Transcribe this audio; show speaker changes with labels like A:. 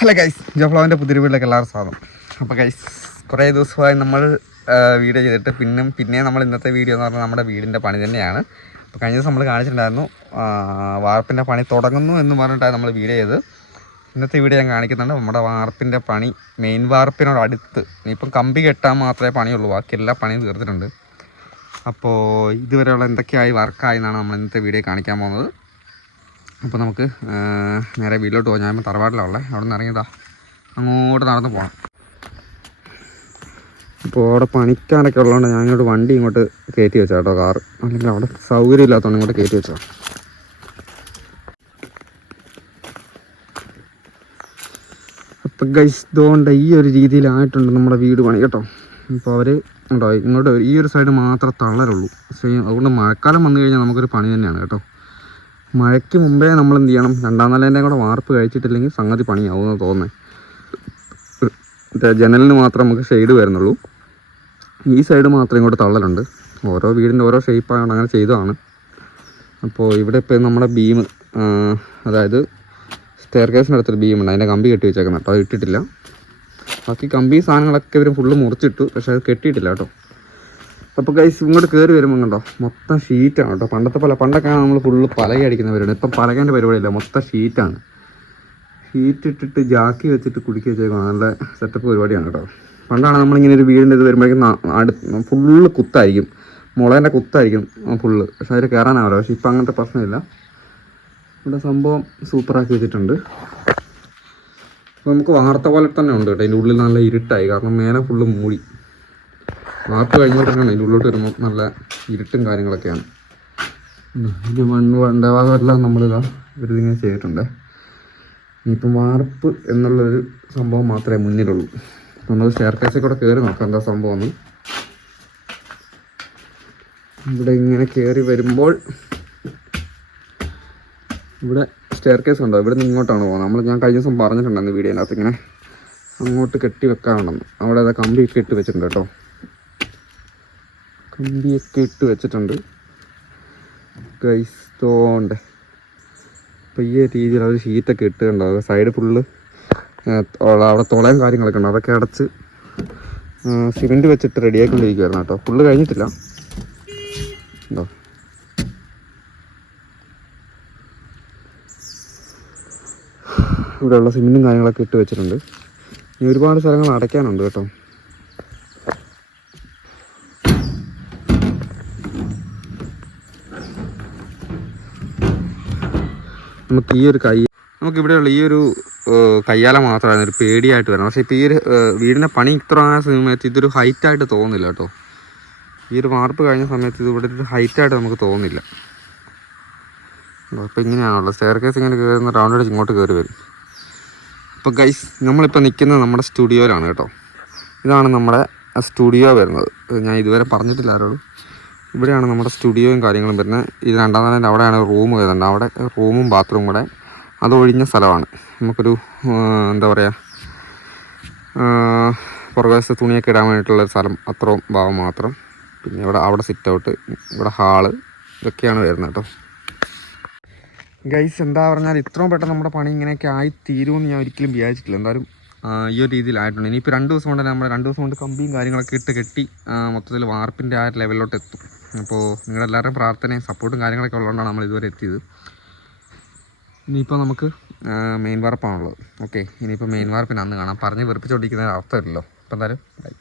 A: Hello guys ജോഫ്ലോവിന്റെ പുതിയ വീട്ടിലേക്ക് എല്ലാവർക്കും സ്വാഗതം. അപ്പോൾ ഗൈസ് കുറേ ദിവസമായി നമ്മൾ വീഡിയോ ചെയ്തിട്ട് പിന്നും പിന്നെ നമ്മൾ ഇന്നത്തെ വീഡിയോ എന്ന് പറഞ്ഞാൽ നമ്മുടെ വീടിന്റെ പണി തന്നെയാണ്. അപ്പോൾ കഴിഞ്ഞ ദിവസം നമ്മൾ കാണിച്ചിട്ടുണ്ടായിരുന്നു വാർപ്പിന്റെ പണി തുടങ്ങുന്നു എന്ന് പറഞ്ഞിട്ടാണ് നമ്മൾ വീഡിയോ ചെയ്ത് ഇന്നത്തെ വീഡിയോ ഞാൻ കാണിക്കുന്നുണ്ട് നമ്മുടെ വാർപ്പിന്റെ പണി മെയിൻ വാർപ്പിനോട് അടുത്ത്. ഇനിയിപ്പം കമ്പി കെട്ടാൻ മാത്രമേ പണിയുള്ളൂ ബാക്കി എല്ലാ പണിയും തീർത്തിട്ടുണ്ട്. അപ്പോൾ ഇതുവരെയുള്ള എന്തൊക്കെയായി വർക്കായി എന്നാണ് നമ്മൾ ഇന്നത്തെ വീഡിയോ കാണിക്കാൻ പോകുന്നത്. അപ്പോൾ നമുക്ക് നേരെ വീട്ടിലോട്ട് പോകാം. ഞാൻ തറവാട്ടിലാണ് ഉള്ളത് അവിടെ നിന്ന് ഇറങ്ങിയതാ അങ്ങോട്ട് നടന്ന് പോകണം അപ്പോൾ അവിടെ പണിക്കാനൊക്കെ ഉള്ളതുകൊണ്ട് ഞാൻ ഇങ്ങോട്ട് വണ്ടി ഇങ്ങോട്ട് കയറ്റി വെച്ചാ കേട്ടോ കാറ്. അല്ലെങ്കിൽ അവിടെ സൗകര്യം ഇല്ലാത്തതുകൊണ്ട് ഇങ്ങോട്ട് കയറ്റി വെച്ചാ അപ്പം ഗൈസ് ഇതുകൊണ്ട് ഈ ഒരു രീതിയിലായിട്ടുണ്ട് നമ്മുടെ വീട് പണി കേട്ടോ. അപ്പോൾ അവർ ഉണ്ടോ ഇങ്ങോട്ട് ഈ ഒരു സൈഡ് മാത്രമേ തള്ളരുള്ളൂ സെയിം അതുകൊണ്ട് മഴക്കാലം വന്നു കഴിഞ്ഞാൽ നമുക്കൊരു പണി തന്നെയാണ് കേട്ടോ. മഴയ്ക്ക് മുമ്പേ നമ്മൾ എന്ത് ചെയ്യണം? രണ്ടാം നിലേന്റെ കൂടെ വാർപ്പ് കഴിച്ചിട്ടില്ലെങ്കിൽ സംഗതി പണിയാവുമെന്ന് തോന്നുന്നത് ജനലിന് മാത്രം നമുക്ക് ഷെയ്ഡ് വരുന്നുള്ളൂ. ഈ സൈഡ് മാത്രം ഇങ്ങോട്ട് തള്ളലുണ്ട്. ഓരോ വീടിന്റെ ഓരോ ഷേപ്പായതുകൊണ്ട് അങ്ങനെ ചെയ്തതാണ്. അപ്പോൾ ഇവിടെ ഇപ്പോൾ നമ്മുടെ ബീം അതായത് സ്റ്റെയർ കേസിന്റെ അടുത്തൊരു ബീമുണ്ട് അതിന്റെ കമ്പി കെട്ടി വെച്ചേക്കുന്നത് കേട്ടോ അത് ഇട്ടിട്ടില്ല. ബാക്കി കമ്പി സാധനങ്ങളൊക്കെ ഇവർ ഫുള്ള് മുറിച്ചിട്ടു. പക്ഷേ അത് കെട്ടിയിട്ടില്ല കേട്ടോ അപ്പോൾ കൈസ് ഇങ്ങോട്ട് കയറി വരുമ്പോൾ കണ്ടോ? മൊത്തം ഷീറ്റാണ് കേട്ടോ. പണ്ടത്തെ പോലെ പണ്ടൊക്കെയാണ് നമ്മൾ ഫുള്ള് പലക അടിക്കുന്നവരുണ്ട്. ഇപ്പം പലകേന്റെ പരിപാടിയില്ല മൊത്തം ഷീറ്റാണ് ഷീറ്റ് ഇട്ടിട്ട് ജാക്കി വെച്ചിട്ട് കുടുക്കി വെച്ചേക്കണം നല്ല സെറ്റപ്പ് പരിപാടിയാണ് കേട്ടോ. പണ്ടാണ് നമ്മളിങ്ങനെ ഒരു വീടിന്റെ ഇത് വരുമ്പോഴേക്കും അടു ഫുള്ള് കുത്തായിരിക്കും. മുളേന്റെ കുത്തായിരിക്കും ഫുള്ള് പക്ഷെ അതിൽ കയറാനാവില്ല പക്ഷെ ഇപ്പം അങ്ങനത്തെ പ്രശ്നമില്ല. ഇവിടെ സംഭവം സൂപ്പറാക്കി വെച്ചിട്ടുണ്ട്. അപ്പോൾ നമുക്ക് വാർത്ത പോലെ തന്നെ ഉണ്ട് കേട്ടോ. അതിന്റെ ഉള്ളിൽ നല്ല ഇരുട്ടായി. കാരണം മേലെ ഫുള്ള് മൂടി. വാർപ്പ് കഴിഞ്ഞിട്ടാണ് അതിന്റെ ഉള്ളിലോട്ട് വരുമ്പോൾ നല്ല ഇരുട്ടും കാര്യങ്ങളൊക്കെയാണ്. ഇതിന്റെ മണ്ണ് വേണ്ട നമ്മൾ നമ്മളിതാ ഇവരിതിങ്ങനെ ചെയ്തിട്ടുണ്ട്. ഇനിയിപ്പം വാർപ്പ് എന്നുള്ളൊരു സംഭവം മാത്രമേ മുന്നിലുള്ളൂ. നമ്മൾ സ്റ്റെയർ കൂടെ കയറി നോക്കാം എന്താ സംഭവം ഇവിടെ ഇങ്ങനെ കയറി വരുമ്പോൾ ഇവിടെ സ്റ്റെയർ കേസ് ഉണ്ടോ? ഇവിടെ നിന്ന് ഇങ്ങോട്ടാണ് പോകുന്നത് നമ്മൾ ഞാൻ കഴിഞ്ഞ ദിവസം പറഞ്ഞിട്ടുണ്ടായിരുന്നു വീഡിയോനകത്ത് ഇങ്ങനെ അങ്ങോട്ട് കെട്ടി വെക്കാനുണ്ടെന്ന് അവിടെ അതാ കമ്പിയൊക്കെ ഇട്ട് വെച്ചിട്ടുണ്ട് കേട്ടോ. കമ്പിയൊക്കെ ഇട്ട് വെച്ചിട്ടുണ്ട്. ഗൈസ് തോണ്ട് ഈ രീതിയിൽ അവർ ഷീറ്റൊക്കെ ഇട്ടിട്ടുണ്ടാവും സൈഡ് ഫുള്ള് അവിടെ തുളയും കാര്യങ്ങളൊക്കെ ഉണ്ട്. അതൊക്കെ അടച്ച് സിമെന്റ് വെച്ചിട്ട് റെഡിയായിക്കൊണ്ടിരിക്കുവായിരുന്നു കേട്ടോ. ഫുള്ള് കഴിഞ്ഞിട്ടില്ല. ഉണ്ടോ ഇവിടെയുള്ള സിമെന്റും കാര്യങ്ങളൊക്കെ ഇട്ട് വെച്ചിട്ടുണ്ട്. ഇനി ഒരുപാട് സ്ഥലങ്ങൾ അടയ്ക്കാനുണ്ട് കേട്ടോ. നമുക്ക് ഈ ഒരു കൈ നമുക്ക് ഇവിടെയുള്ള ഈ ഒരു കയ്യാല മാത്രമായിരുന്നു. ഒരു പേടിയായിട്ട് വരണം. പക്ഷേ ഇപ്പോൾ ഈ ഒരു വീടിന്റെ പണി ഇത്ര ആയ സമയത്ത് ഇതൊരു ഹൈറ്റായിട്ട് തോന്നുന്നില്ല കേട്ടോ. ഈ ഒരു വാർപ്പ് കഴിഞ്ഞ സമയത്ത് ഇത് ഇവിടെ ഒരു ഹൈറ്റായിട്ട് നമുക്ക് തോന്നുന്നില്ല. അപ്പോൾ ഇങ്ങനെയാണുള്ളത്. സ്റ്റെയർ കേസ് ഇങ്ങനെ കയറുന്ന റൗണ്ട് അടിച്ച് ഇങ്ങോട്ട് കയറി വരും. അപ്പോൾ ഗൈസ് നമ്മളിപ്പോൾ നിൽക്കുന്നത് നമ്മുടെ സ്റ്റുഡിയോയിലാണ് കേട്ടോ. ഇതാണ് നമ്മുടെ സ്റ്റുഡിയോ വരുന്നത്. ഞാൻ ഇതുവരെ പറഞ്ഞിട്ടില്ല ആരോടും. ഇവിടെയാണ് നമ്മുടെ സ്റ്റുഡിയോയും കാര്യങ്ങളും വരുന്നത്. ഇത് രണ്ടാം നിലന്റെ അവിടെയാണ് റൂം വരുന്നത്. അവിടെ റൂമും ബാത്റൂമും കൂടെ അതൊഴിഞ്ഞ സ്ഥലമാണ്. നമുക്കൊരു എന്താ പറയുക പുറകുവശത്ത് തുണിയൊക്കെ ഇടാൻ വേണ്ടിയിട്ടുള്ള സ്ഥലം. അത്രയും ഭാഗം മാത്രം. പിന്നെ ഇവിടെ അവിടെ സിറ്റ് ഔട്ട് ഇവിടെ ഹാൾ ഇതൊക്കെയാണ് വരുന്നത് കേട്ടോ. ഗൈസ് എന്താ പറഞ്ഞാൽ ഇത്രയും പെട്ടെന്ന് നമ്മുടെ പണി ഇങ്ങനെയൊക്കെ ആയി തീരുമെന്ന് ഞാൻ ഒരിക്കലും വിചാരിച്ചിട്ടില്ല. എന്തായാലും ഈ ഒരു രീതിയിലായിട്ടുണ്ട്. ഇനിയിപ്പോൾ രണ്ട് ദിവസം കൊണ്ട് നമ്മൾ രണ്ട് ദിവസം കൊണ്ട് കമ്പിയും കാര്യങ്ങളൊക്കെ ഇട്ട് കെട്ടി മൊത്തത്തിൽ വാർപ്പിന്റെ ആ ലെവലിലോട്ട് എത്തും. അപ്പോൾ നിങ്ങളുടെ എല്ലാവരുടെയും പ്രാർത്ഥനയും സപ്പോർട്ടും കാര്യങ്ങളൊക്കെ ഉള്ളതുകൊണ്ടാണ് നമ്മൾ ഇതുവരെ എത്തിയത്. ഇനിയിപ്പോൾ നമുക്ക് മെയിൻ വാർപ്പാണുള്ളത് ഓക്കെ ഇനിയിപ്പോൾ മെയിൻ വാർപ്പിന് അന്ന് കാണാം. പറഞ്ഞ് വെറുപ്പിച്ചുകൊണ്ടിരിക്കുന്നതിന് അർത്ഥമില്ലല്ലോ. അപ്പോൾ എന്തായാലും ബൈ